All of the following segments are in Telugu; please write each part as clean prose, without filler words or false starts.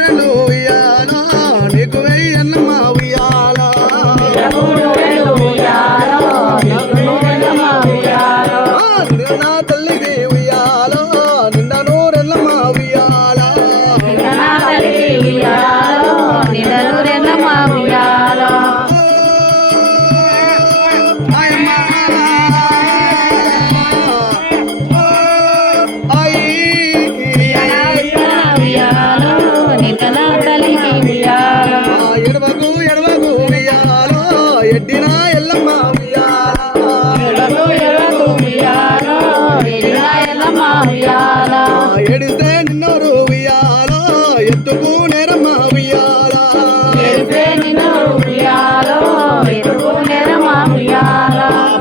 నూరెలు ఉయ్యాలో నీకు వెయ్యన్నమ్మ ఉయ్యాలో నా తల్లికి ఉయ్యాలో నిండ నూరెల్లమ్మ ఉయ్యాలో ఎడవకు ఎడవకు ఉయ్యాలో ఎడ్డిన ఎల్లమ్మ ఉయ్యాలో ఎడిస్తే నిన్నోరు ఉయ్యాలో ఎత్తుకు నేరమ్మ ఉయ్యాలో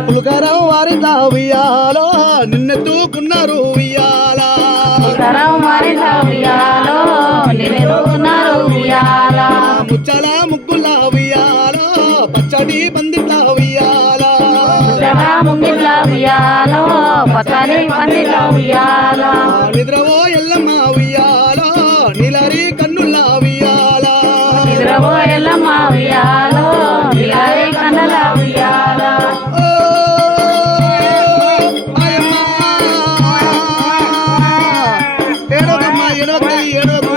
పులకరం వారిలా ఉయ్యాలో నిన్నెత్తుకున్నారు ఉయ్యాలా ముచ్చల ముగ్గులా ఉయ్యాలో పచ్చడి పందిట్లా ఉయ్యాలా నిద్రవో ఎల్లమ్మ ఉయ్యాలో నీలరి కన్నుల్లా ఉయ్యాలా ఏడోకమ్మ ఏడోక ఏడోకు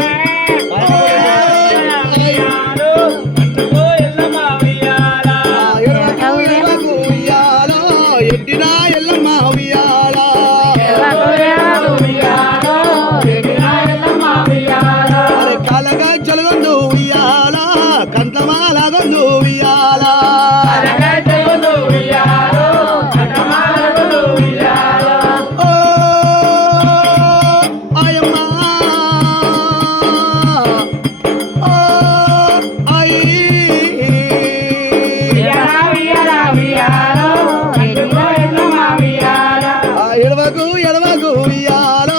ఎడవకు ఉయ్యాలో ఎడ్డిన ఎల్లమ్మ ఉయ్యాలా కాలగా చలగొందు ఉయ్యాలా కంటమాలగొందు ఉయ్యాలా ఆయమ్మ అయ్యి ఎడవకు ఎడవకు ఉయ్యాలో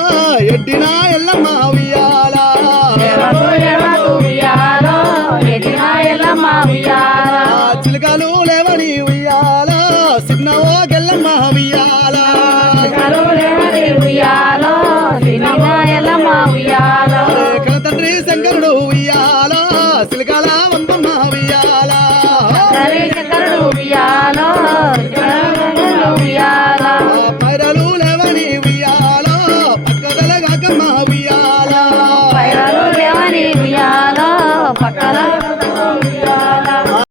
ఎడ్డిన ఎల్లమ్మ ఉయ్యాలా చిలకలు లేవని ఉయ్యాలో సిన్నవో గెల్లమ్మ ఉయ్యాలా కన తండ్రి శంకరుడు ఉయ్యాలో సిలకల